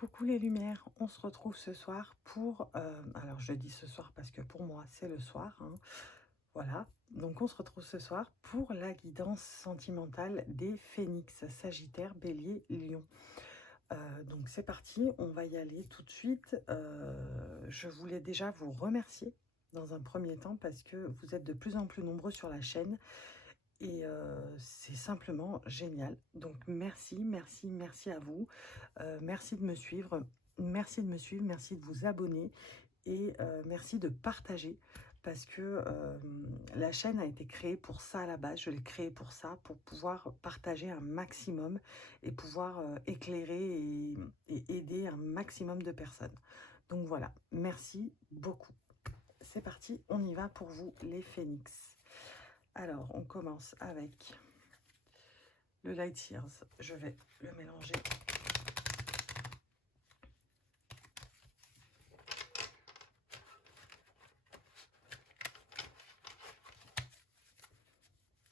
Coucou les lumières, on se retrouve ce soir pour... alors je dis ce soir parce que pour moi c'est le soir, hein. Voilà, donc on se retrouve ce soir pour la guidance sentimentale des phénix, Sagittaire, Bélier, Lion. Donc c'est parti, on va y aller tout de suite. Je voulais déjà vous remercier dans un premier temps parce que vous êtes de plus en plus nombreux sur la chaîne. Et c'est simplement génial. Donc merci, merci, merci à vous. Merci de me suivre. Merci de me suivre, merci de vous abonner et merci de partager parce que la chaîne a été créée pour ça à la base. Je l'ai créée pour ça, pour pouvoir partager un maximum et pouvoir éclairer et aider un maximum de personnes. Donc voilà, merci beaucoup. C'est parti, on y va pour vous les phénix. Alors, on commence avec le Light Years. Je vais le mélanger.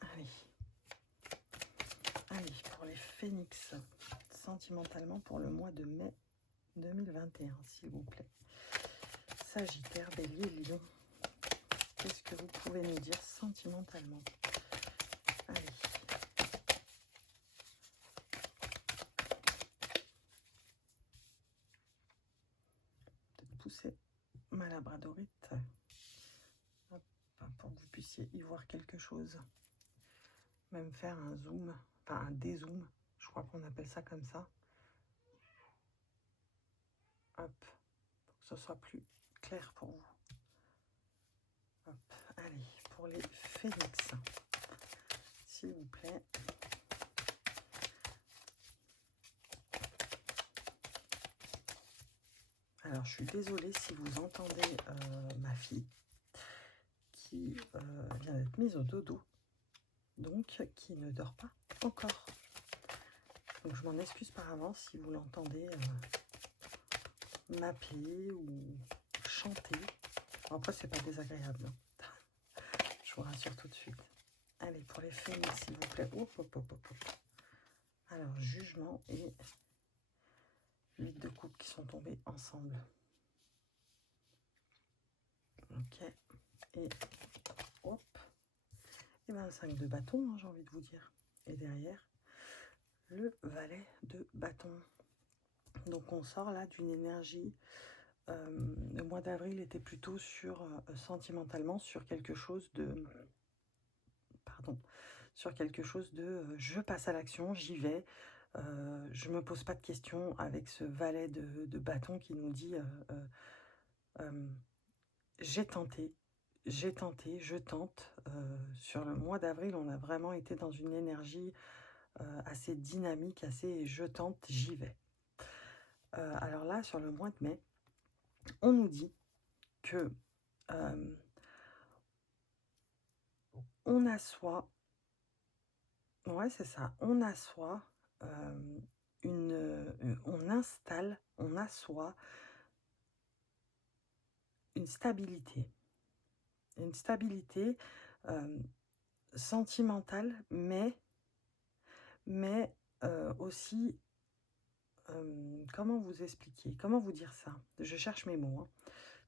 Allez. Allez, pour les phénix, sentimentalement pour le mois de mai 2021, s'il vous plaît. Sagittaire, Bélier, Lion. Qu'est-ce que vous pouvez nous dire sentimentalement? Allez. Peut-être pousser ma labradorite. Hop, pour que vous puissiez y voir quelque chose. Même faire un zoom, enfin un dézoom. Je crois qu'on appelle ça comme ça. Hop, pour que ce soit plus clair pour vous. Hop, allez, pour les phénix, s'il vous plaît. Alors, je suis désolée si vous entendez ma fille qui vient d'être mise au dodo, donc qui ne dort pas encore. Donc, je m'en excuse par avance si vous l'entendez m'appeler ou chanter. Bon, après, c'est pas désagréable, hein. Je vous rassure tout de suite. Allez, pour les phénix, s'il vous plaît. Hop, hop, hop, hop. Alors, jugement et 8 de coupe qui sont tombés ensemble. Ok. Et hop. Et bien, 5 de bâton, hein, j'ai envie de vous dire. Et derrière, le valet de bâton. Donc, on sort là d'une énergie. Le mois d'avril était plutôt sur, sentimentalement, sur quelque chose de... Pardon. Sur quelque chose de je passe à l'action, j'y vais. Je me pose pas de questions avec ce valet de bâton qui nous dit j'ai tenté, je tente. Sur le mois d'avril, on a vraiment été dans une énergie assez dynamique, assez je tente, j'y vais. Alors là, sur le mois de mai, on nous dit que on assoit, ouais c'est ça, on assoit on installe, on assoit une stabilité sentimentale, mais aussi, comment vous expliquer, comment vous dire ça? Je cherche mes mots, hein.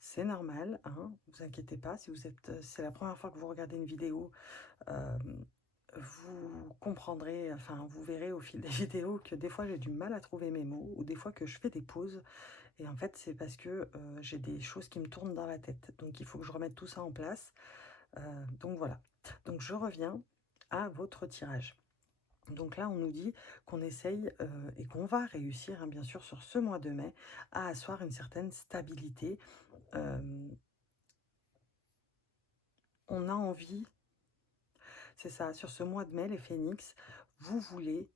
C'est normal, hein, vous inquiétez pas, si vous êtes, c'est la première fois que vous regardez une vidéo, vous comprendrez, enfin vous verrez au fil des vidéos que des fois j'ai du mal à trouver mes mots, ou des fois que je fais des pauses, et en fait c'est parce que j'ai des choses qui me tournent dans la tête, donc il faut que je remette tout ça en place. Donc voilà, donc je reviens à votre tirage. Donc là, on nous dit qu'on essaye et qu'on va réussir, hein, bien sûr, sur ce mois de mai, à asseoir une certaine stabilité. On a envie, c'est ça, sur ce mois de mai, les phénix, vous voulez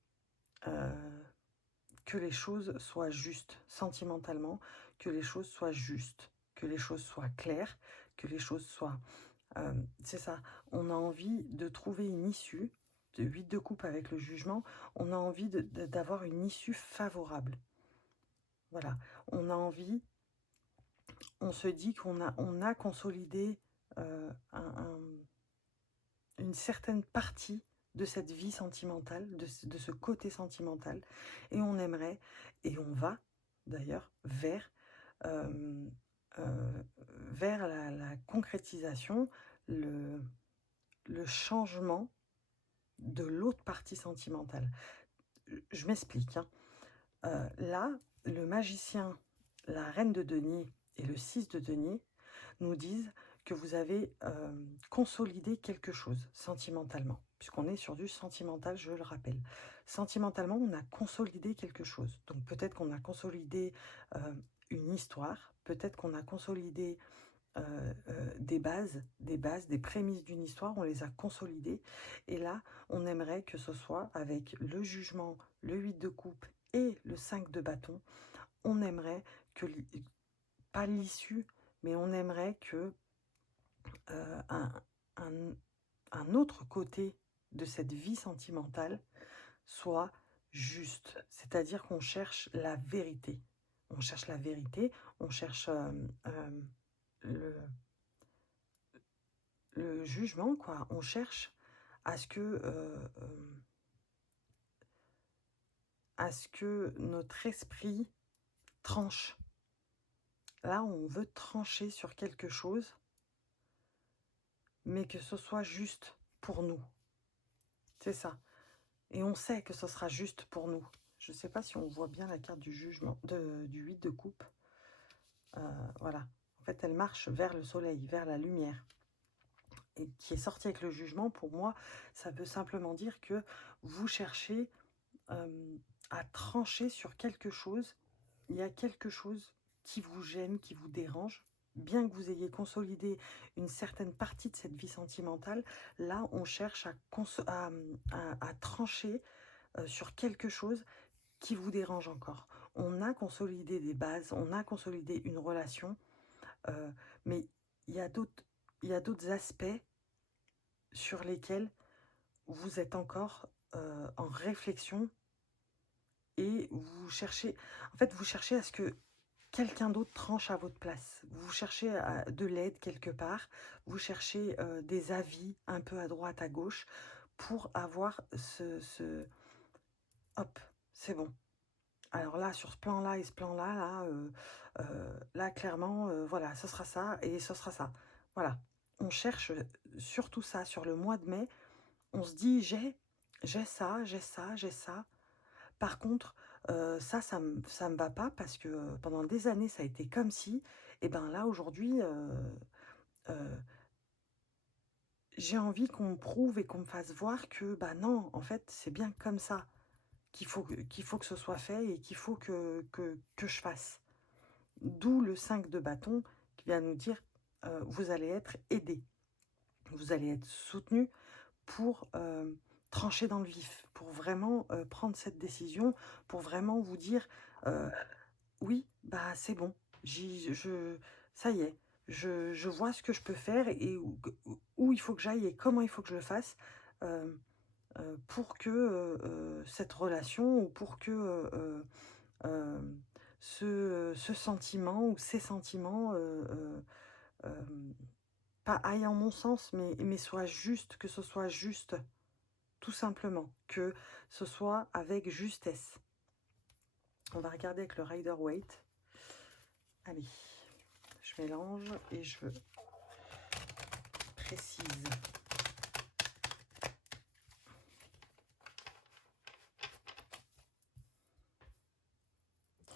que les choses soient justes, sentimentalement, que les choses soient justes, que les choses soient claires, que les choses soient... c'est ça, on a envie de trouver une issue, de 8 de coupe avec le jugement, on a envie d'avoir une issue favorable. Voilà, on a envie, on se dit qu'on a consolidé une certaine partie de cette vie sentimentale, de ce côté sentimental, et on aimerait, et on va d'ailleurs, euh, vers la concrétisation, le, le changement de l'autre partie sentimentale. Je m'explique, hein. Là, le magicien, la reine de denier et le 6 de denier nous disent que vous avez consolidé quelque chose sentimentalement, puisqu'on est sur du sentimental, je le rappelle. Sentimentalement, on a consolidé quelque chose. Donc peut-être qu'on a consolidé une histoire, peut-être qu'on a consolidé des prémices d'une histoire, on les a consolidées. Et là, on aimerait que ce soit avec le jugement, le 8 de coupe et le 5 de bâton, on aimerait que, pas l'issue, mais on aimerait que un, un autre côté de cette vie sentimentale soit juste. C'est-à-dire qu'on cherche la vérité. On cherche la vérité, on cherche le, le jugement, quoi. On cherche à ce que notre esprit tranche. Là, on veut trancher sur quelque chose, mais que ce soit juste pour nous. C'est ça. Et on sait que ce sera juste pour nous. Je ne sais pas si on voit bien la carte du jugement, du 8 de coupe. Voilà. En fait, elle marche vers le soleil, vers la lumière. Et qui est sortie avec le jugement, pour moi, ça veut simplement dire que vous cherchez à trancher sur quelque chose. Il y a quelque chose qui vous gêne, qui vous dérange. Bien que vous ayez consolidé une certaine partie de cette vie sentimentale, là, on cherche à trancher sur quelque chose qui vous dérange encore. On a consolidé des bases, on a consolidé une relation, mais il y a d'autres aspects sur lesquels vous êtes encore en réflexion et vous cherchez, en fait, vous cherchez à ce que quelqu'un d'autre tranche à votre place. Vous cherchez de l'aide quelque part, vous cherchez des avis un peu à droite, à gauche, pour avoir hop, c'est bon. Alors là, sur ce plan-là et ce plan-là, là, clairement, voilà, ce sera ça et ce sera ça. Voilà, on cherche surtout ça. Sur le mois de mai, on se dit, j'ai ça, j'ai ça, j'ai ça. Par contre, ça me va pas parce que pendant des années, ça a été comme si. Et ben là, aujourd'hui, euh, j'ai envie qu'on me prouve et qu'on me fasse voir que, bah non, en fait, c'est bien comme ça qu'il faut que ce soit fait et qu'il faut que je fasse. D'où le 5 de bâton qui vient nous dire, vous allez être aidé, vous allez être soutenu pour trancher dans le vif, pour vraiment prendre cette décision, pour vraiment vous dire, oui, bah c'est bon, ça y est, je vois ce que je peux faire et où il faut que j'aille et comment il faut que je le fasse pour que cette relation ou pour que ce sentiment ou ces sentiments pas aillent en mon sens, mais soit juste, que ce soit juste, tout simplement, que ce soit avec justesse. On va regarder avec le Rider-Waite. Allez, je mélange et je précise.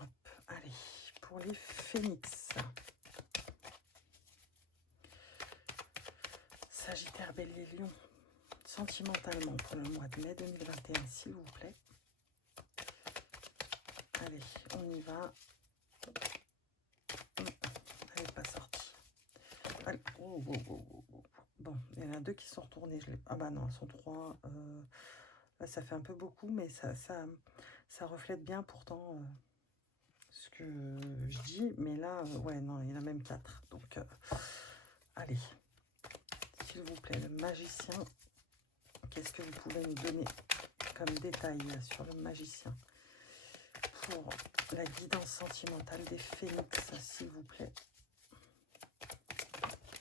Hop, allez, pour les phénix. Sagittaire, Bélier, Lion, sentimentalement pour le mois de mai 2021, s'il vous plaît. Allez, on y va. Elle n'est pas sortie. Allez. Oh, oh, oh, oh. Bon, il y en a deux qui sont retournés. Ah bah non, elles sont trois. Là, ça fait un peu beaucoup, mais ça reflète bien pourtant ce que je dis. Mais là, ouais, non, il y en a même quatre. Donc, allez, s'il vous plaît, le magicien. Qu'est-ce que vous pouvez nous donner comme détail sur le magicien pour la guidance sentimentale des phénix, s'il vous plaît?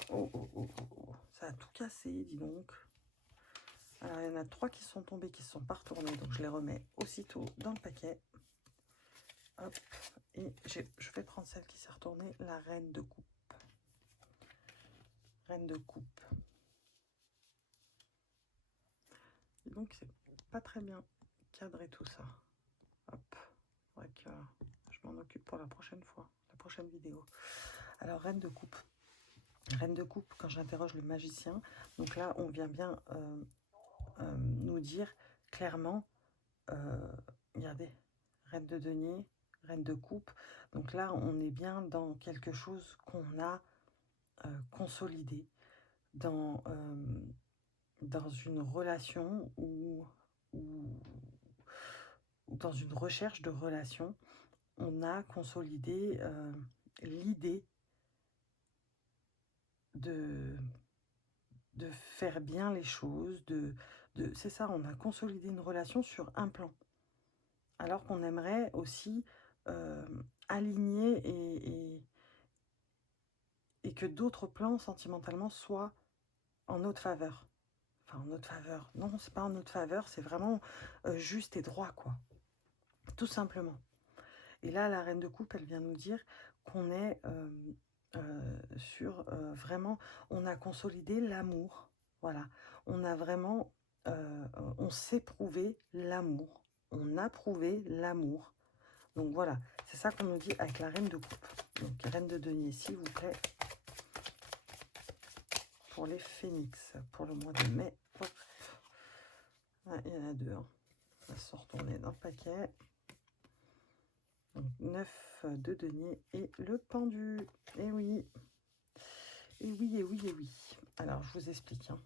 Oh, oh, oh, oh, oh. Ça a tout cassé, dis donc. Alors, il y en a trois qui sont tombés, qui ne sont pas retournés, donc je les remets aussitôt dans le paquet. Hop, et je vais prendre celle qui s'est retournée, la reine de coupe. Reine de coupe. Et donc, c'est pas très bien cadré tout ça. Hop, faudrait que je m'en occupe pour la prochaine fois, la prochaine vidéo. Alors, reine de coupe. Reine de coupe, quand j'interroge le magicien, donc là, on vient bien nous dire clairement, regardez, reine de denier, reine de coupe. Donc là, on est bien dans quelque chose qu'on a consolidé, dans une relation ou dans une recherche de relation, on a consolidé l'idée de faire bien les choses, c'est ça, on a consolidé une relation sur un plan. Alors qu'on aimerait aussi aligner et que d'autres plans sentimentalement soient en notre faveur. Enfin, en notre faveur. Non, c'est pas en notre faveur, c'est vraiment juste et droit, quoi. Tout simplement. Et là, la reine de coupe, elle vient nous dire qu'on est sur vraiment, on a consolidé l'amour. Voilà. On a vraiment, on s'est prouvé l'amour. On a prouvé l'amour. Donc voilà, c'est ça qu'on nous dit avec la reine de coupe. Donc, reine de denier, s'il vous plaît. Pour les phénix, pour le mois de mai. Hop. Ah, il y en a deux. Hein. On va se retourner dans le paquet. Donc, 9 de denier et le pendu. Et oui. Et oui, et oui, et oui. Alors, je vous explique. Hein.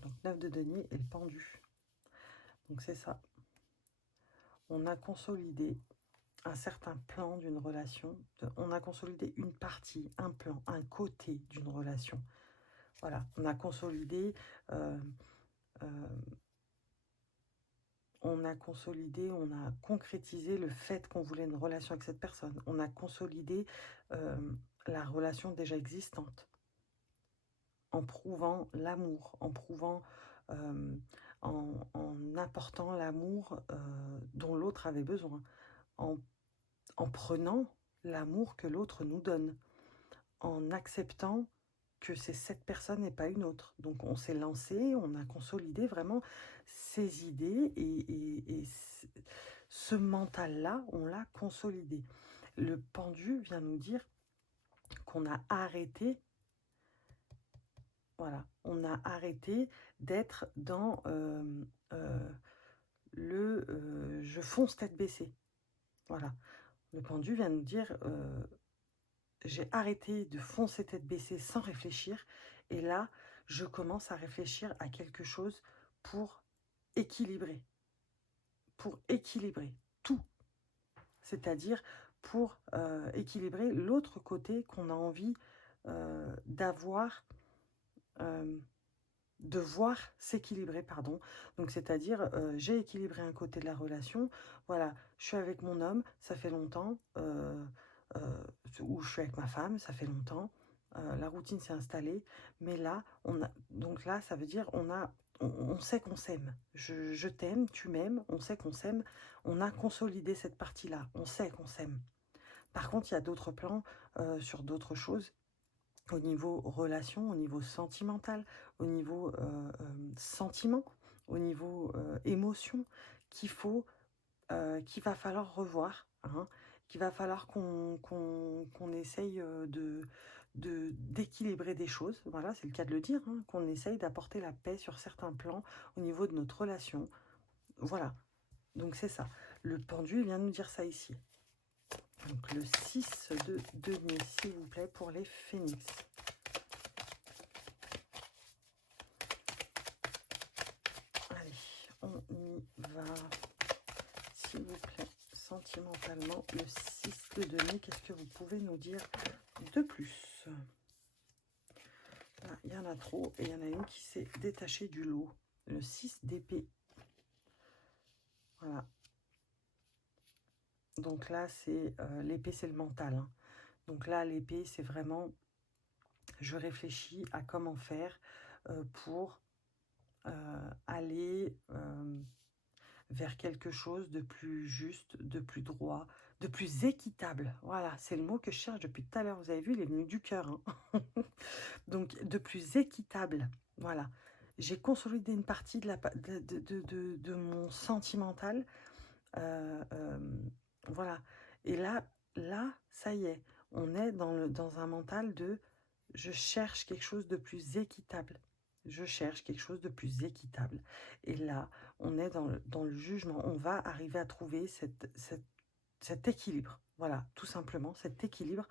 Donc, 9 de denier et le pendu. Donc, c'est ça. On a consolidé un certain plan d'une relation. On a consolidé une partie, un plan, un côté d'une relation. Voilà. On a consolidé... on a consolidé, on a concrétisé le fait qu'on voulait une relation avec cette personne. On a consolidé la relation déjà existante en prouvant l'amour, en prouvant, en apportant l'amour dont l'autre avait besoin, en prenant l'amour que l'autre nous donne, en acceptant que c'est cette personne et pas une autre. Donc on s'est lancé, on a consolidé vraiment ces idées et ce mental-là, on l'a consolidé. Le pendu vient nous dire qu'on a arrêté, voilà, on a arrêté d'être dans je fonce tête baissée. Voilà, le pendu vient nous dire j'ai arrêté de foncer tête baissée sans réfléchir. Et là, je commence à réfléchir à quelque chose pour équilibrer. Pour équilibrer tout. C'est-à-dire pour équilibrer l'autre côté qu'on a envie d'avoir, de voir s'équilibrer, pardon. Donc, c'est-à-dire, j'ai équilibré un côté de la relation. Voilà, je suis avec mon homme, ça fait longtemps. Ou je suis avec ma femme, ça fait longtemps. La routine s'est installée. Mais là, donc là, ça veut dire on sait qu'on s'aime. Je t'aime, tu m'aimes, on sait qu'on s'aime. On a consolidé cette partie-là. On sait qu'on s'aime. Par contre, il y a d'autres plans sur d'autres choses. Au niveau relation, au niveau sentimental, au niveau sentiment, au niveau émotion, qu'il va falloir revoir, hein, qu'il va falloir qu'on essaye d'équilibrer des choses, voilà, c'est le cas de le dire, hein, qu'on essaye d'apporter la paix sur certains plans au niveau de notre relation. Voilà, donc c'est ça. Le pendu vient nous dire ça ici. Donc le 6 de denier, s'il vous plaît, pour les phénix. Allez, on y va. S'il vous plaît, sentimentalement, le 6 de denier, qu'est-ce que vous pouvez nous dire de plus? Là, il y en a trop et il y en a une qui s'est détachée du lot. Le 6 d'épée. Voilà. Donc là, c'est l'épée, c'est le mental. Hein. Donc là, l'épée, c'est vraiment, je réfléchis à comment faire pour aller vers quelque chose de plus juste, de plus droit, de plus équitable. Voilà, c'est le mot que je cherche depuis tout à l'heure. Vous avez vu, il est venu du cœur, hein. Donc, de plus équitable. Voilà. J'ai consolidé une partie de mon sentimental. Voilà. Et là, ça y est, on est dans un mental de je cherche quelque chose de plus équitable. Je cherche quelque chose de plus équitable. Et là, on est dans le jugement. On va arriver à trouver cet équilibre. Voilà, tout simplement, cet équilibre.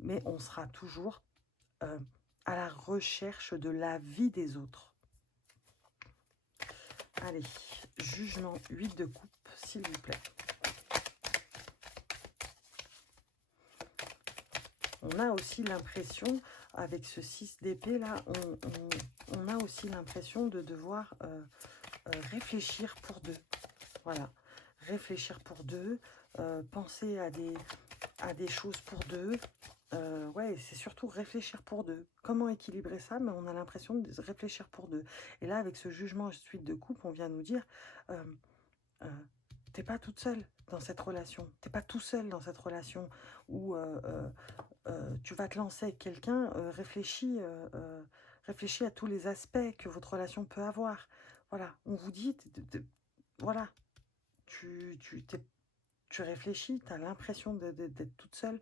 Mais on sera toujours euh, à la recherche de l'avis des autres. Allez, jugement 8 de coupe, s'il vous plaît. On a aussi l'impression, avec ce 6 d'épée là, on a aussi l'impression de devoir réfléchir pour deux. Voilà, réfléchir pour deux, penser à des choses pour deux. Ouais, c'est surtout réfléchir pour deux. Comment équilibrer ça? Mais on a l'impression de réfléchir pour deux. Et là, avec ce jugement suite de coupe, on vient nous dire, euh, t'es pas toute seule dans cette relation. T'es pas tout seul dans cette relation où tu vas te lancer avec quelqu'un. Réfléchis à tous les aspects que votre relation peut avoir. Voilà, on vous dit, voilà, tu réfléchis, tu as l'impression d'être toute seule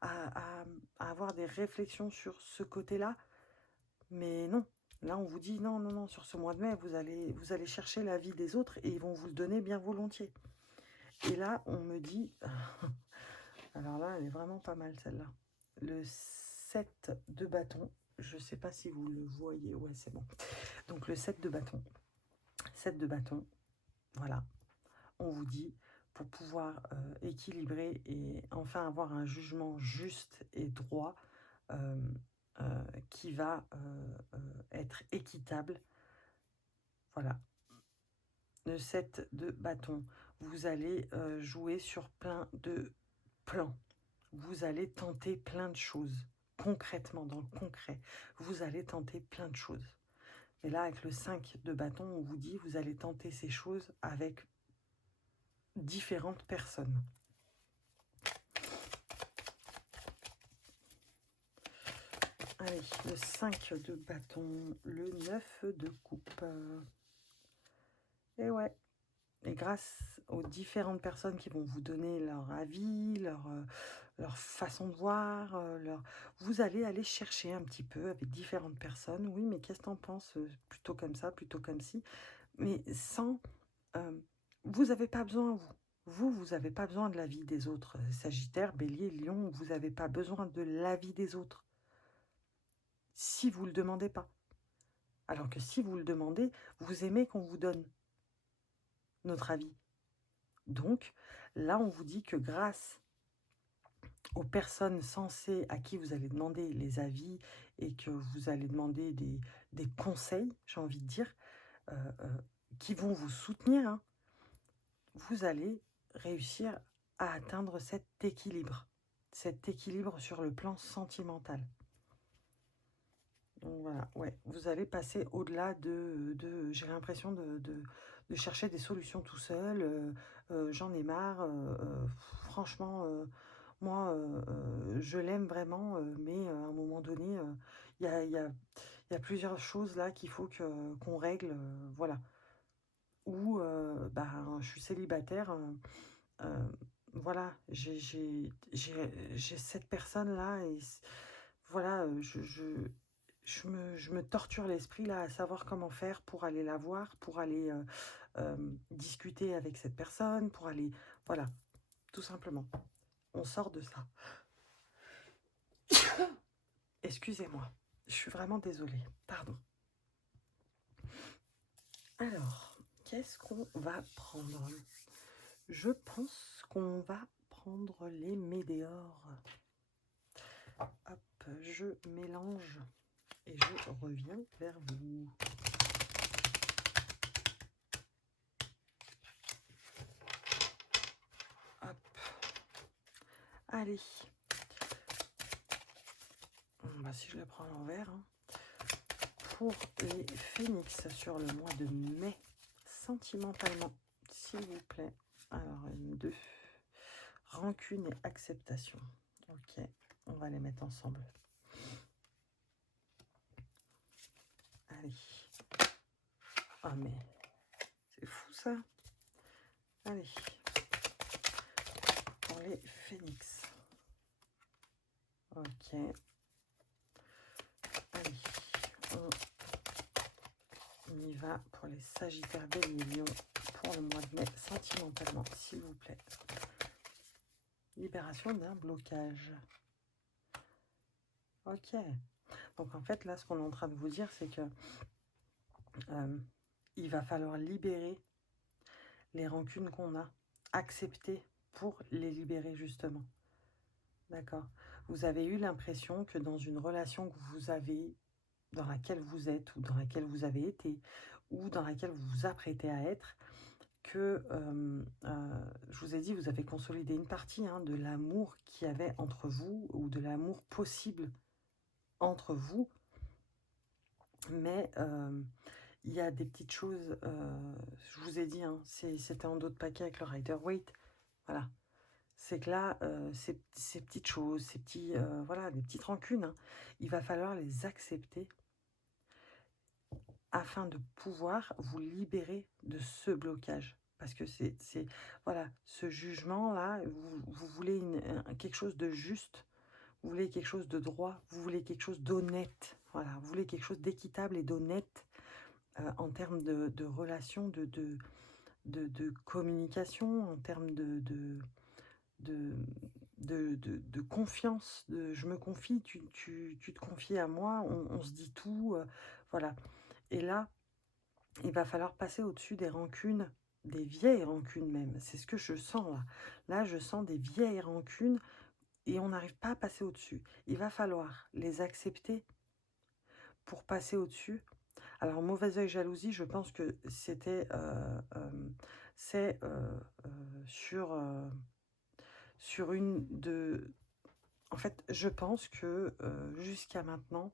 à avoir des réflexions sur ce côté-là, mais non. Là, on vous dit non, non, non, sur ce mois de mai, vous allez chercher l'avis des autres et ils vont vous le donner bien volontiers. Et là, on me dit, alors là, elle est vraiment pas mal celle-là. Le 7 de bâton, je ne sais pas si vous le voyez, ouais, c'est bon. Donc le 7 de bâton, 7 de bâton, voilà. On vous dit, pour pouvoir équilibrer et enfin avoir un jugement juste et droit qui va être équitable. Voilà. Le 7 de bâton, vous allez jouer sur plein de plans. Vous allez tenter plein de choses. Concrètement, dans le concret, vous allez tenter plein de choses. Et là, avec le 5 de bâton, on vous dit, vous allez tenter ces choses avec différentes personnes. Allez, le 5 de bâton, le 9 de coupe. Et ouais, et grâce aux différentes personnes qui vont vous donner leur avis, leur façon de voir, vous allez aller chercher un petit peu avec différentes personnes. Oui, mais qu'est-ce que t'en penses? Plutôt comme ça, plutôt comme ci. Mais sans... vous n'avez pas besoin, vous n'avez pas besoin de l'avis des autres. Sagittaire, Bélier, Lion, vous n'avez pas besoin de l'avis des autres. Si vous ne le demandez pas. Alors que si vous le demandez, vous aimez qu'on vous donne notre avis. Donc, là, on vous dit que grâce aux personnes sensées à qui vous allez demander les avis et que vous allez demander des conseils, j'ai envie de dire, qui vont vous soutenir, hein, vous allez réussir à atteindre cet équilibre sur le plan sentimental. Donc voilà, ouais, vous allez passer au-delà j'ai l'impression de chercher des solutions tout seul. J'en ai marre. Franchement, moi, je l'aime vraiment, mais à un moment donné, il y a plusieurs choses là qu'il faut qu'on règle. Voilà. Ou je suis célibataire. Voilà, j'ai cette personne-là et voilà, je me torture l'esprit là à savoir comment faire pour aller la voir, pour aller discuter avec cette personne, pour aller... Voilà, tout simplement. On sort de ça. Excusez-moi, je suis vraiment désolée. Pardon. Alors, qu'est-ce qu'on va prendre? Je pense qu'on va prendre les météores. Hop, je mélange et je reviens vers vous. Hop. Allez. Si je le prends à l'envers. Hein. Pour les phénix sur le mois de mai, sentimentalement, s'il vous plaît. Alors, une, deux. Rancune et acceptation. Ok, on va les mettre ensemble. Allez. Ah, mais c'est fou ça. Allez. Pour les phénix. Ok. Allez. On y va pour les sagittaires bélier lion pour le mois de mai, sentimentalement, s'il vous plaît. Libération d'un blocage. Ok. Donc en fait, là, ce qu'on est en train de vous dire, c'est que il va falloir libérer les rancunes qu'on a, accepter pour les libérer justement. D'accord? Vous avez eu l'impression que dans une relation que vous avez, dans laquelle vous êtes, ou dans laquelle vous avez été, ou dans laquelle vous vous apprêtez à être, que, je vous ai dit, vous avez consolidé une partie de l'amour qu'il y avait entre vous, ou de l'amour possible entre vous, mais il y a des petites choses, je vous ai dit, c'était en dos de paquet avec le Rider-Waite, voilà. C'est que là, ces petites choses, ces petits, voilà, des petites rancunes, il va falloir les accepter afin de pouvoir vous libérer de ce blocage. Parce que voilà, ce jugement-là, vous voulez quelque chose de juste, vous voulez quelque chose de droit, vous voulez quelque chose d'honnête, voilà, vous voulez quelque chose d'équitable et d'honnête en termes de relations, de communication, en termes de confiance, je me confie, tu te confies à moi, on se dit tout, voilà. Et là, il va falloir passer au-dessus des rancunes, des vieilles rancunes même. C'est ce que je sens là. Là, je sens des vieilles rancunes et on n'arrive pas à passer au-dessus. Il va falloir les accepter pour passer au-dessus. Alors, mauvais œil, jalousie, je pense que c'était... c'est sur une de... En fait, je pense que jusqu'à maintenant,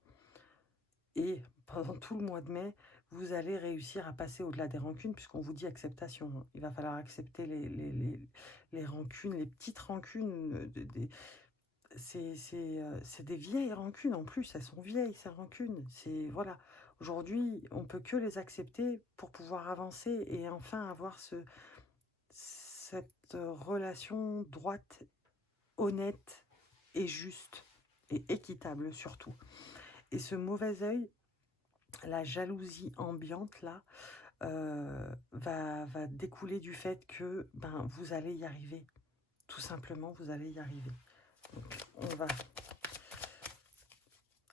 et pendant tout le mois de mai, vous allez réussir à passer au-delà des rancunes, puisqu'on vous dit acceptation. Il va falloir accepter les rancunes, les petites rancunes. C'est des vieilles rancunes en plus, elles sont vieilles ces rancunes. Voilà. Aujourd'hui, on peut que les accepter pour pouvoir avancer et enfin avoir cette relation droite, honnête et juste et équitable surtout. Et ce mauvais œil, la jalousie ambiante là, va découler du fait que vous allez y arriver. Tout simplement, vous allez y arriver. Donc, on va...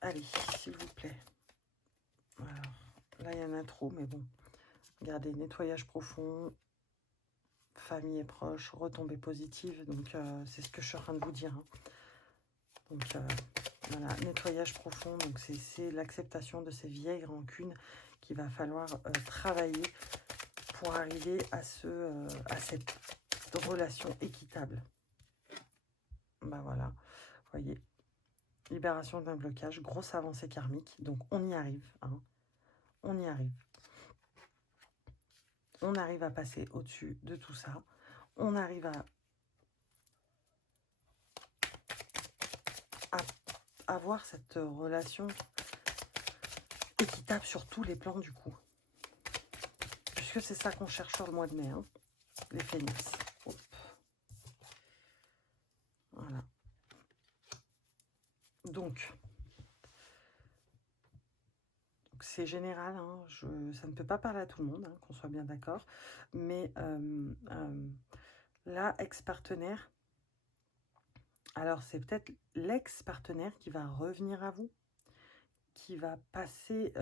Allez, s'il vous plaît. Alors, là, il y en a trop, mais bon. Regardez, nettoyage profond, famille et proches, retombées positives. Donc, c'est ce que je suis en train de vous dire. Donc, voilà, nettoyage profond. Donc, c'est l'acceptation de ces vieilles rancunes qu'il va falloir travailler pour arriver à cette relation équitable. Voilà, vous voyez. Libération d'un blocage, grosse avancée karmique. Donc, on y arrive. On y arrive. On arrive à passer au-dessus de tout ça. On arrive à avoir cette relation équitable sur tous les plans du coup. Puisque c'est ça qu'on cherche sur le mois de mai, les phénix. Hop. Voilà. Donc c'est général, ça ne peut pas parler à tout le monde, qu'on soit bien d'accord. Mais là, ex-partenaire, alors c'est peut-être l'ex-partenaire qui va revenir à vous, qui va passer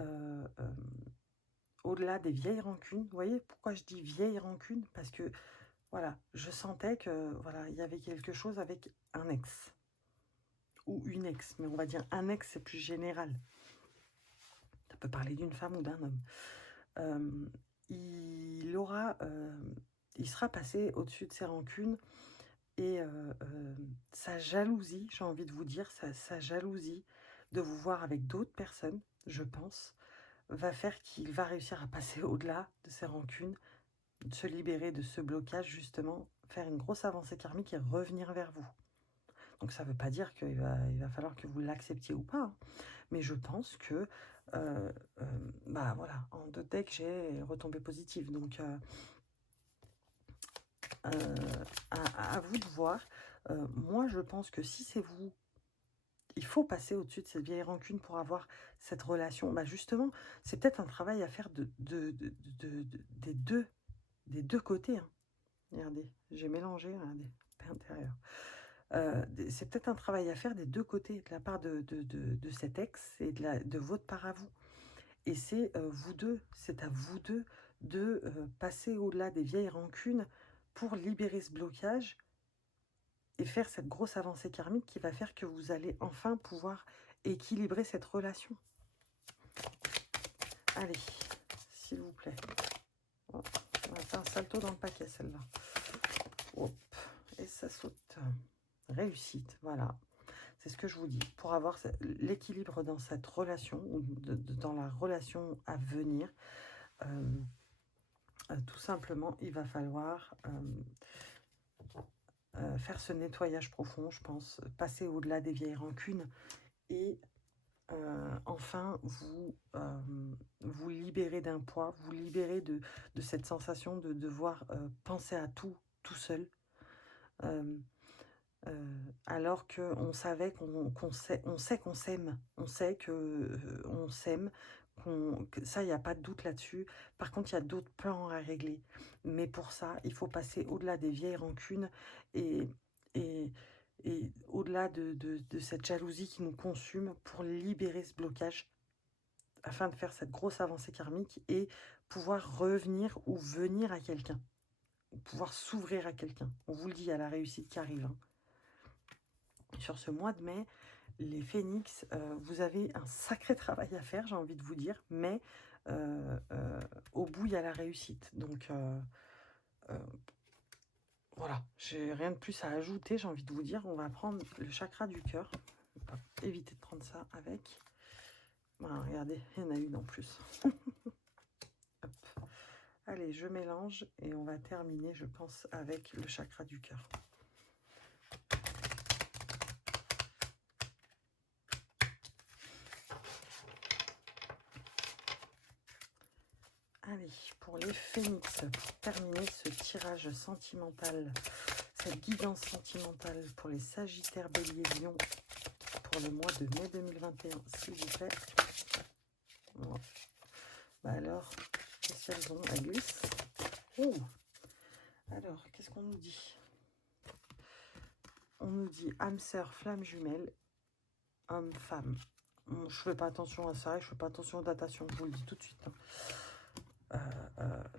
au-delà des vieilles rancunes. Vous voyez pourquoi je dis vieilles rancunes? Parce que, voilà, je sentais que, voilà, il y avait quelque chose avec un ex. Ou une ex, mais on va dire un ex, c'est plus général. Ça peut parler d'une femme ou d'un homme. Il sera passé au-dessus de ses rancunes et sa jalousie, j'ai envie de vous dire, sa jalousie de vous voir avec d'autres personnes, je pense, va faire qu'il va réussir à passer au-delà de ses rancunes se libérer de ce blocage, justement, faire une grosse avancée karmique et revenir vers vous. Donc ça ne veut pas dire qu'il va falloir que vous l'acceptiez ou pas, hein. Mais je pense que, bah voilà, en 2 decks, j'ai retombé positive. Donc à vous de voir. Moi, je pense que si c'est vous, il faut passer au-dessus de cette vieille rancune pour avoir cette relation. Bah justement, c'est peut-être un travail à faire des deux côtés, hein. Regardez, j'ai mélangé, regardez, paix intérieure. C'est peut-être un travail à faire des deux côtés, de la part de cet ex et de votre part à vous. Et c'est vous deux, c'est à vous deux de passer au-delà des vieilles rancunes pour libérer ce blocage et faire cette grosse avancée karmique qui va faire que vous allez enfin pouvoir équilibrer cette relation. Allez, s'il vous plaît. Oh, on va faire un salto dans le paquet, celle-là. Hop, et ça saute. Réussite, voilà. C'est ce que je vous dis. Pour avoir l'équilibre dans cette relation, ou dans la relation à venir, tout simplement, il va falloir faire ce nettoyage profond, je pense, passer au-delà des vieilles rancunes et enfin vous libérer d'un poids, vous libérer de cette sensation de devoir penser à tout seul. Alors qu'on savait on sait qu'on s'aime, on sait que on s'aime, que ça, il n'y a pas de doute là-dessus. Par contre, il y a d'autres plans à régler. Mais pour ça, il faut passer au-delà des vieilles rancunes et, et, et au-delà de cette jalousie qui nous consume pour libérer ce blocage afin de faire cette grosse avancée karmique et pouvoir revenir ou venir à quelqu'un, ou pouvoir s'ouvrir à quelqu'un. On vous le dit, il y a la réussite qui arrive, hein. Sur ce mois de mai, les phénix, vous avez un sacré travail à faire, j'ai envie de vous dire, mais au bout, il y a la réussite. Donc, voilà, j'ai rien de plus à ajouter, j'ai envie de vous dire. On va prendre le chakra du cœur. On va éviter de prendre ça avec. Voilà, regardez, il y en a une en plus. Hop. Allez, je mélange et on va terminer, je pense, avec le chakra du cœur. Allez, pour les phénix, pour terminer ce tirage sentimental, cette guidance sentimentale pour les sagittaires, bélier, lion, pour le mois de mai 2021, s'il vous plaît. Bon. Bah alors, qu'est-ce qu'elles ont? Elles glissent. Oh. Alors, qu'est-ce qu'on nous dit? On nous dit âme sœur, flamme jumelle, homme, femme. Je fais pas attention à ça, je fais pas attention aux datations, je vous le dis tout de suite, hein.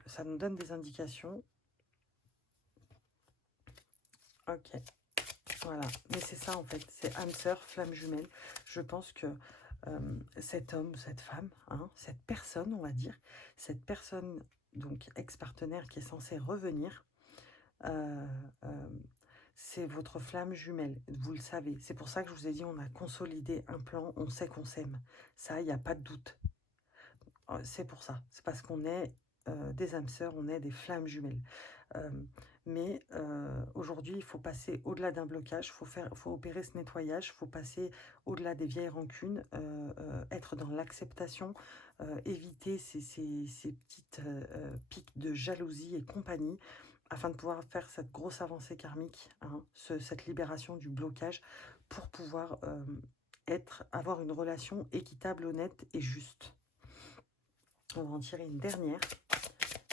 Ça nous donne des indications. Ok, voilà, mais c'est ça en fait, c'est âme sœur, flamme jumelle. Je pense que cet homme, cette femme, hein, cette personne, on va dire, cette personne, donc ex-partenaire qui est censée revenir, c'est votre flamme jumelle, vous le savez. C'est pour ça que je vous ai dit, on a consolidé un plan, on sait qu'on s'aime. Ça, il n'y a pas de doute. C'est pour ça, c'est parce qu'on est des âmes sœurs, on est des flammes jumelles. Mais aujourd'hui, il faut passer au-delà d'un blocage, faut opérer ce nettoyage, il faut passer au-delà des vieilles rancunes, être dans l'acceptation, éviter ces petites pics de jalousie et compagnie, afin de pouvoir faire cette grosse avancée karmique, hein, cette libération du blocage, pour pouvoir avoir une relation équitable, honnête et juste. On va en tirer une dernière.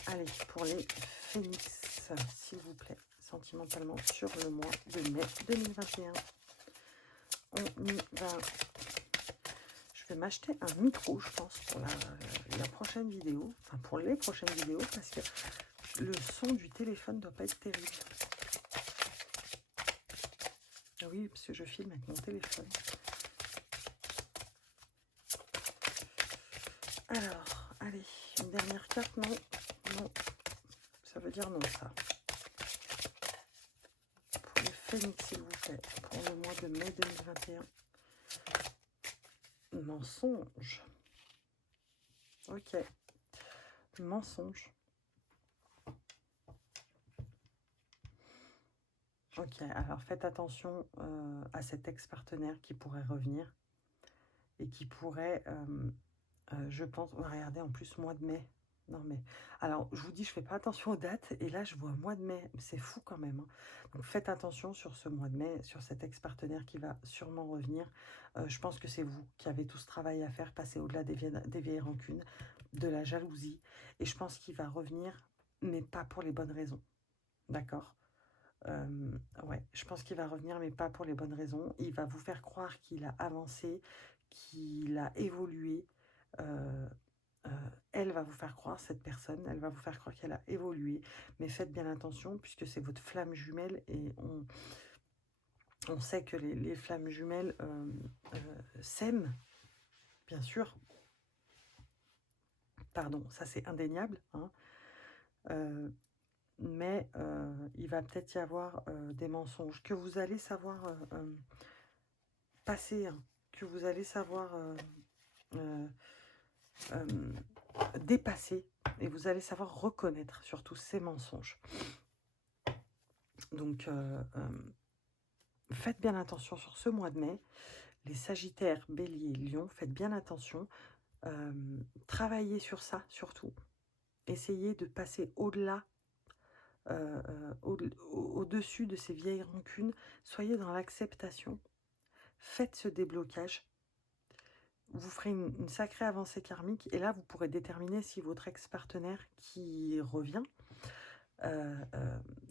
Allez, pour les phénix, s'il vous plaît, sentimentalement sur le mois de mai 2021. On y va. Je vais m'acheter un micro, je pense, pour la prochaine vidéo. Enfin, pour les prochaines vidéos, parce que le son du téléphone ne doit pas être terrible. Ah oui, parce que je filme avec mon téléphone. Alors, allez, une dernière carte, non, non, ça veut dire non, ça. Pour les phénix, s'il vous plaît, pour le mois de mai 2021. Mensonge. Ok. Mensonge. Ok, alors faites attention à cet ex-partenaire qui pourrait revenir et qui pourrait, je pense, regardez en plus mois de mai. Non mais, alors je vous dis, je fais pas attention aux dates et là je vois mois de mai, c'est fou quand même, hein. Donc faites attention sur ce mois de mai, sur cet ex-partenaire qui va sûrement revenir. Je pense que c'est vous qui avez tout ce travail à faire, passer au-delà des vieilles rancunes, de la jalousie. Et je pense qu'il va revenir, mais pas pour les bonnes raisons. D'accord? Ouais, je pense qu'il va revenir, mais pas pour les bonnes raisons. Il va vous faire croire qu'il a avancé, qu'il a évolué. Euh, Elle va vous faire croire, cette personne, elle va vous faire croire qu'elle a évolué. Mais faites bien attention, puisque c'est votre flamme jumelle et on sait que les flammes jumelles s'aiment, bien sûr. Pardon, ça c'est indéniable, hein. Mais il va peut-être y avoir des mensonges que vous allez savoir passer, hein, que vous allez savoir euh, euh, dépasser, et vous allez savoir reconnaître surtout ces mensonges. Donc, faites bien attention sur ce mois de mai. Les Sagittaires, Bélier, Lion, faites bien attention. Travaillez sur ça surtout. Essayez de passer au-delà, au-dessus de ces vieilles rancunes. Soyez dans l'acceptation. Faites ce déblocage. Vous ferez une sacrée avancée karmique. Et là, vous pourrez déterminer si votre ex-partenaire qui revient,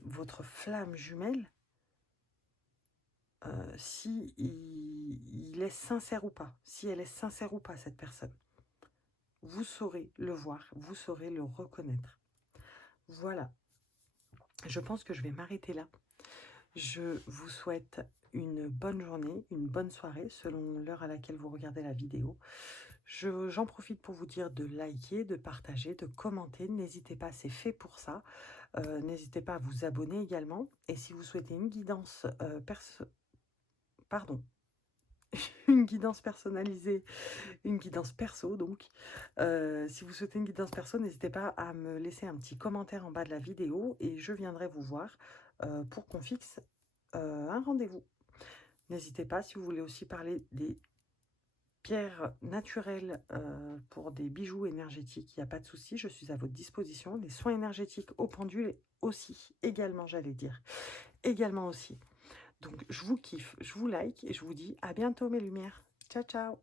votre flamme jumelle, si il est sincère ou pas. Si elle est sincère ou pas, cette personne. Vous saurez le voir, vous saurez le reconnaître. Voilà. Je pense que je vais m'arrêter là. Je vous souhaite une bonne journée, une bonne soirée, selon l'heure à laquelle vous regardez la vidéo. J'en profite pour vous dire de liker, de partager, de commenter. N'hésitez pas, c'est fait pour ça. N'hésitez pas à vous abonner également. Et si vous souhaitez une guidance une guidance personnalisée, une guidance perso donc. Si vous souhaitez une guidance perso, n'hésitez pas à me laisser un petit commentaire en bas de la vidéo et je viendrai vous voir pour qu'on fixe un rendez-vous. N'hésitez pas, si vous voulez aussi parler des pierres naturelles pour des bijoux énergétiques, il n'y a pas de souci, je suis à votre disposition. Les soins énergétiques au pendule aussi, également j'allais dire, également aussi. Donc je vous kiffe, je vous like et je vous dis à bientôt mes lumières. Ciao ciao.